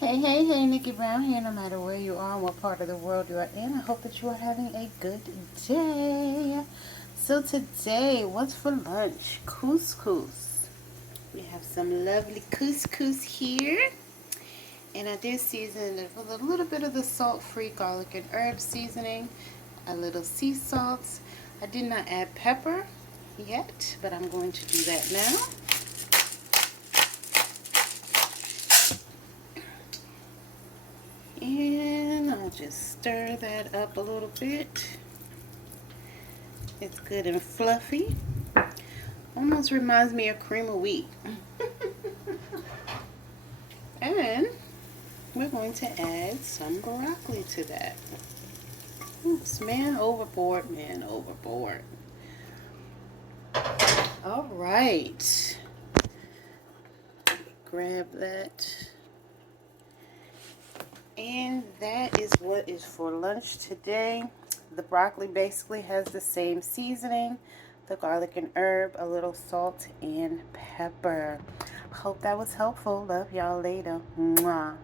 Hey, Nickie Brown here. No matter where you are and what part of the world you are in, I hope that you are having a good day. So today, what's for lunch? Couscous. We have some lovely couscous here. And I did season it with a little bit of the salt-free garlic and herb seasoning, a little sea salt. I did not add pepper yet, but I'm going to do that now. And I'll just stir that up a little bit. It's good and fluffy. Almost reminds me of cream of wheat. And we're going to add some broccoli to that. Oops, man overboard, man overboard. All right. Grab that. And that is what is for lunch today. The broccoli basically has the same seasoning, the garlic and herb, a little salt and pepper. Hope that was helpful. Love y'all later. Mwah.